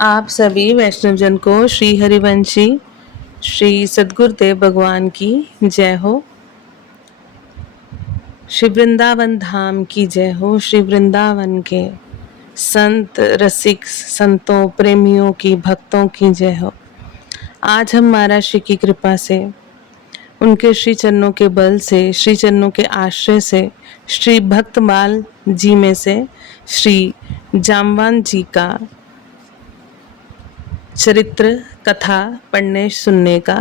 आप सभी वैष्णवजन को श्री हरिवंशी श्री सद्गुरुदेव भगवान की जय हो। श्री वृंदावन धाम की जय हो। श्री वृंदावन के संत रसिक संतों प्रेमियों की भक्तों की जय हो। आज हम महाराज श्री की कृपा से, उनके श्री चरणों के बल से, श्री चरणों के आश्रय से, श्री भक्तमाल जी में से श्री जाम्बान जी का चरित्र कथा पढ़ने सुनने का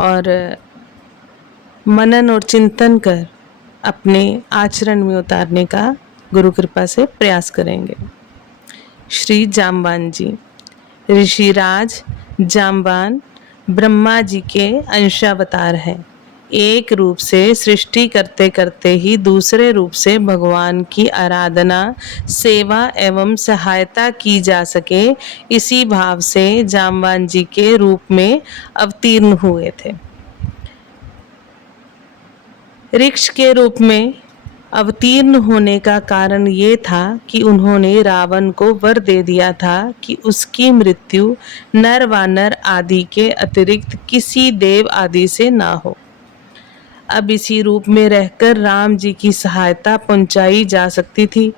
और मनन और चिंतन कर अपने आचरण में उतारने का गुरु कृपा से प्रयास करेंगे। श्री जाम्बान जी। ऋषिराज जाम्बान ब्रह्मा जी के अंशावतार हैं। एक रूप से सृष्टि करते करते ही दूसरे रूप से भगवान की आराधना, सेवा एवं सहायता की जा सके, इसी भाव से जाम्बान जी के रूप में अवतीर्ण हुए थे। ऋक्ष के रूप में अवतीर्ण होने का कारण ये था कि उन्होंने रावण को वर दे दिया था कि उसकी मृत्यु नर वानर आदि के अतिरिक्त किसी देव आदि से ना हो। अब इसी रूप में रहकर राम जी की सहायता पहुंचाई जा सकती थी।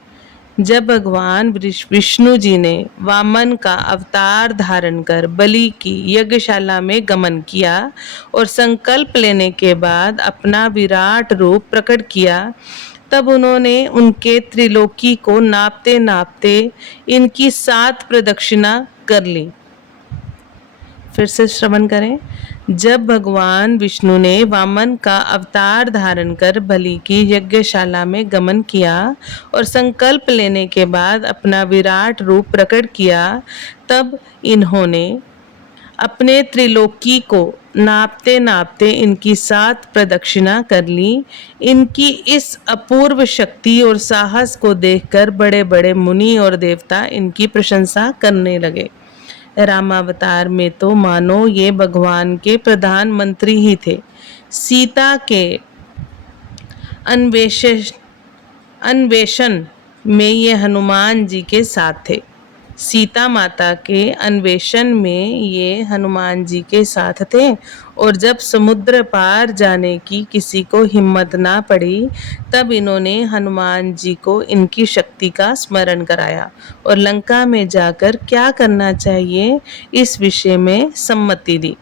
जब भगवान विष्णु जी ने वामन का अवतार धारण कर बलि की यज्ञशाला में गमन किया और संकल्प लेने के बाद अपना विराट रूप प्रकट किया, तब उन्होंने उनके त्रिलोकी को नापते नापते इनकी 7 प्रदक्षिणा कर ली। फिर से श्रवण करें। जब भगवान विष्णु ने वामन का अवतार धारण कर बलि की यज्ञशाला में गमन किया और संकल्प लेने के बाद अपना विराट रूप प्रकट किया, तब इन्होंने अपने त्रिलोकी को नापते नापते इनकी 7 प्रदक्षिणा कर ली। इनकी इस अपूर्व शक्ति और साहस को देखकर बड़े बड़े मुनि और देवता इनकी प्रशंसा करने लगे। रामावतार में तो मानो ये भगवान के प्रधानमंत्री ही थे। सीता के अन्वेषण में ये हनुमान जी के साथ थे। सीता माता के अन्वेषण में ये हनुमान जी के साथ थे। और जब समुद्र पार जाने की किसी को हिम्मत ना पड़ी, तब इन्होंने हनुमान जी को इनकी शक्ति का स्मरण कराया और लंका में जाकर क्या करना चाहिए इस विषय में सम्मति दी।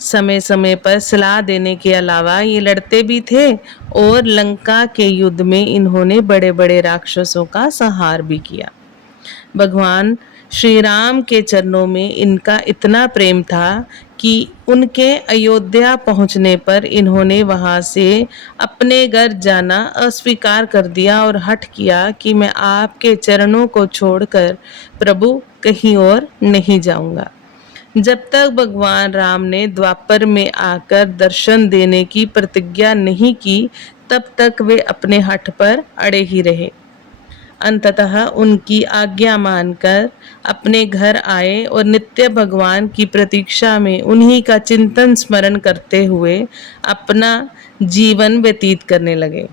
समय समय पर सलाह देने के अलावा ये लड़ते भी थे और लंका के युद्ध में इन्होंने बड़े बड़े राक्षसों का संहार भी किया। भगवान श्री राम के चरणों में इनका इतना प्रेम था कि उनके अयोध्या पहुंचने पर इन्होंने वहां से अपने घर जाना अस्वीकार कर दिया और हठ किया कि मैं आपके चरणों को छोड़कर प्रभु कहीं और नहीं जाऊंगा। जब तक भगवान राम ने द्वापर में आकर दर्शन देने की प्रतिज्ञा नहीं की, तब तक वे अपने हठ पर अड़े ही रहे। अंततः उनकी आज्ञा मानकर अपने घर आए और नित्य भगवान की प्रतीक्षा में उन्हीं का चिंतन स्मरण करते हुए अपना जीवन व्यतीत करने लगे।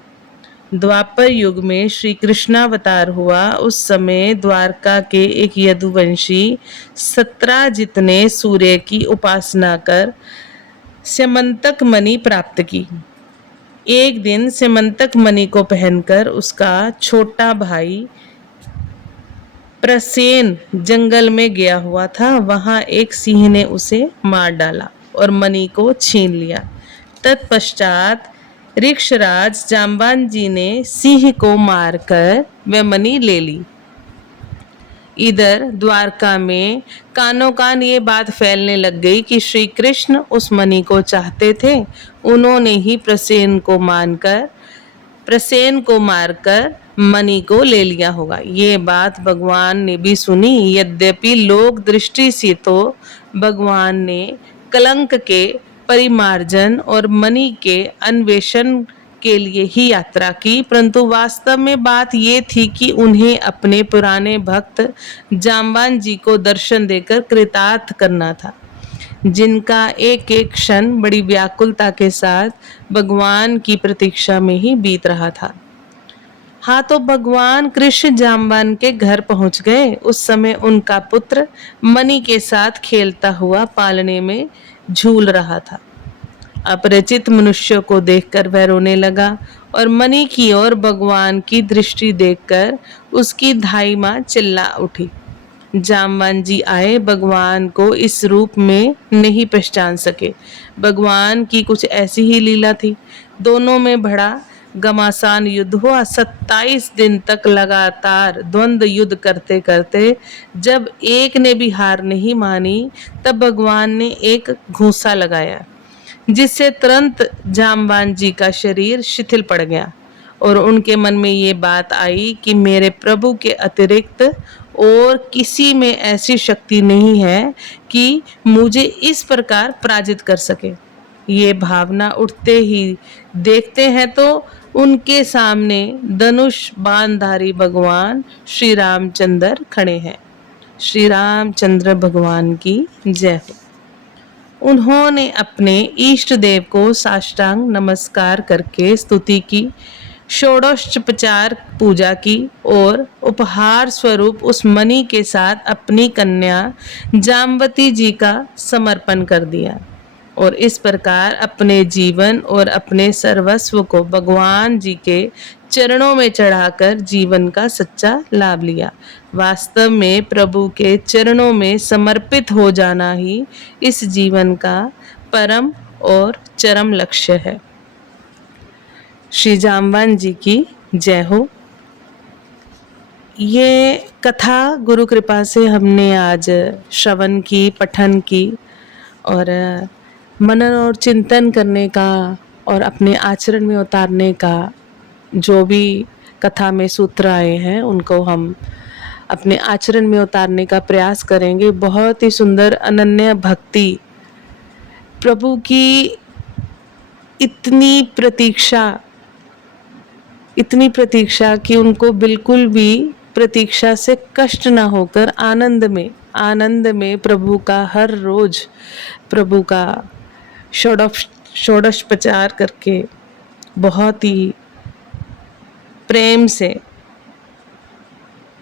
द्वापर युग में श्री कृष्णावतार हुआ। उस समय द्वारका के एक यदुवंशी सत्राजित ने सूर्य की उपासना कर स्यमंतक मणि प्राप्त की। एक दिन स्यमंतक मणि को पहनकर उसका छोटा भाई प्रसेन जंगल में गया हुआ था। वहां एक सिंह ने उसे मार डाला और मणि को छीन लिया। तत्पश्चात ऋक्षराज जाम्बान जी ने सिंह को मारकर वह मणि ले ली। इधर द्वारका में कानों कान ये बात फैलने लग गई कि श्री कृष्ण उस मणि को चाहते थे। उन्होंने ही प्रसेन को मारकर मणि को ले लिया होगा। ये बात भगवान ने भी सुनी। यद्यपि लोक दृष्टि से तो भगवान ने कलंक के परिमार्जन और मणि के अन्वेषण के लिए ही यात्रा की, परंतु वास्तव में बात ये थी कि उन्हें अपने पुराने भक्त जाम्बान जी को दर्शन देकर कृतार्थ करना था, जिनका एक एक क्षण बड़ी व्याकुलता के साथ भगवान की प्रतीक्षा में ही बीत रहा था। हाँ, तो भगवान कृष्ण जाम्बान के घर पहुंच गए। उस समय उनका पुत्र मणि के साथ खेलता हुआ पालने में झूल रहा था। अपरिचित मनुष्य को देखकर वह रोने लगा और मणि की ओर भगवान की दृष्टि देखकर उसकी धाई माँ चिल्ला उठी। जामवान जी आए, भगवान को इस रूप में नहीं पहचान सके। भगवान की कुछ ऐसी ही लीला थी। दोनों में बड़ा घमासान युद्ध हुआ। 27 दिन तक लगातार द्वंद्व युद्ध करते करते जब एक ने भी हार नहीं मानी, तब भगवान ने एक घूंसा लगाया, जिससे तुरंत जामवान जी का शरीर शिथिल पड़ गया और उनके मन में ये बात आई कि मेरे प्रभु के अतिरिक्त और किसी में ऐसी शक्ति नहीं है कि मुझे इस प्रकार पराजित कर सके। ये भावना उठते ही देखते हैं तो उनके सामने धनुष बाणधारी भगवान श्री रामचंद्र खड़े हैं। श्री रामचंद्र भगवान की जय हो। उन्होंने अपने इष्ट देव को साष्टांग नमस्कार करके स्तुति की, षोडशोपचार पूजा की और उपहार स्वरूप उस मणि के साथ अपनी कन्या जामवती जी का समर्पण कर दिया और इस प्रकार अपने जीवन और अपने सर्वस्व को भगवान जी के चरणों में चढ़ाकर जीवन का सच्चा लाभ लिया। वास्तव में प्रभु के चरणों में समर्पित हो जाना ही इस जीवन का परम और चरम लक्ष्य है। श्री जामवान जी की जय हो। ये कथा गुरु कृपा से हमने आज श्रवण की, पठन की और मनन और चिंतन करने का और अपने आचरण में उतारने का जो भी कथा में सूत्र आए हैं उनको हम अपने आचरण में उतारने का प्रयास करेंगे। बहुत ही सुंदर अनन्य भक्ति, प्रभु की इतनी प्रतीक्षा कि उनको बिल्कुल भी प्रतीक्षा से कष्ट ना होकर आनंद में प्रभु का हर रोज प्रभु का षोडशोपचार करके बहुत ही प्रेम से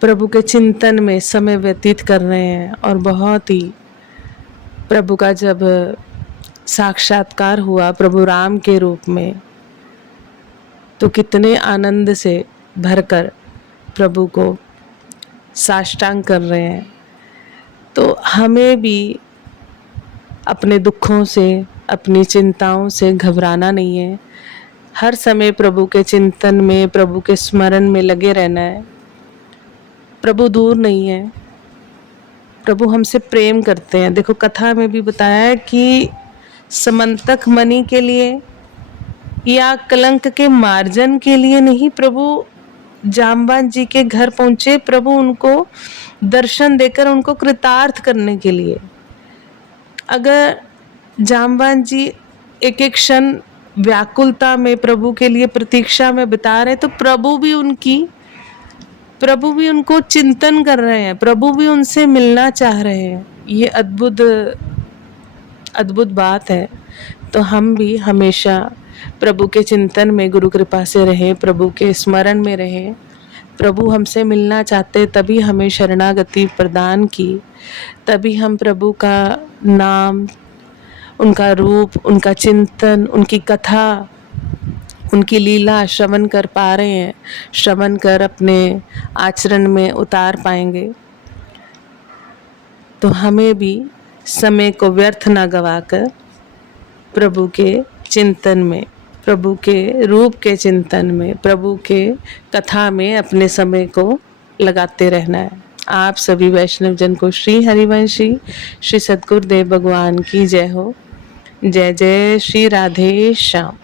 प्रभु के चिंतन में समय व्यतीत कर रहे हैं। और बहुत ही प्रभु का जब साक्षात्कार हुआ प्रभु राम के रूप में, तो कितने आनंद से भरकर प्रभु को साष्टांग कर रहे हैं। तो हमें भी अपने दुखों से, अपनी चिंताओं से घबराना नहीं है। हर समय प्रभु के चिंतन में, प्रभु के स्मरण में लगे रहना है। प्रभु दूर नहीं है, प्रभु हमसे प्रेम करते हैं। देखो कथा में भी बताया है कि समंतक मणि के लिए या कलंक के मार्जन के लिए नहीं प्रभु जामवान जी के घर पहुंचे। प्रभु उनको दर्शन देकर उनको कृतार्थ करने के लिए। अगर जामवान जी एक एक क्षण व्याकुलता में प्रभु के लिए प्रतीक्षा में बिता रहे, तो प्रभु भी उनको चिंतन कर रहे हैं, प्रभु भी उनसे मिलना चाह रहे हैं। ये अद्भुत बात है। तो हम भी हमेशा प्रभु के चिंतन में गुरु कृपा से रहें, प्रभु के स्मरण में रहें। प्रभु हमसे मिलना चाहते, तभी हमें शरणागति प्रदान की, तभी हम प्रभु का नाम, उनका रूप, उनका चिंतन, उनकी कथा, उनकी लीला श्रवण कर पा रहे हैं, श्रवण कर अपने आचरण में उतार पाएंगे। तो हमें भी समय को व्यर्थ ना गवाकर प्रभु के चिंतन में, प्रभु के रूप के चिंतन में, प्रभु के कथा में अपने समय को लगाते रहना है। आप सभी वैष्णव जन को श्री हरिवंशी श्री सद्गुरुदेव भगवान की जय हो। जय जय श्री राधे श्याम।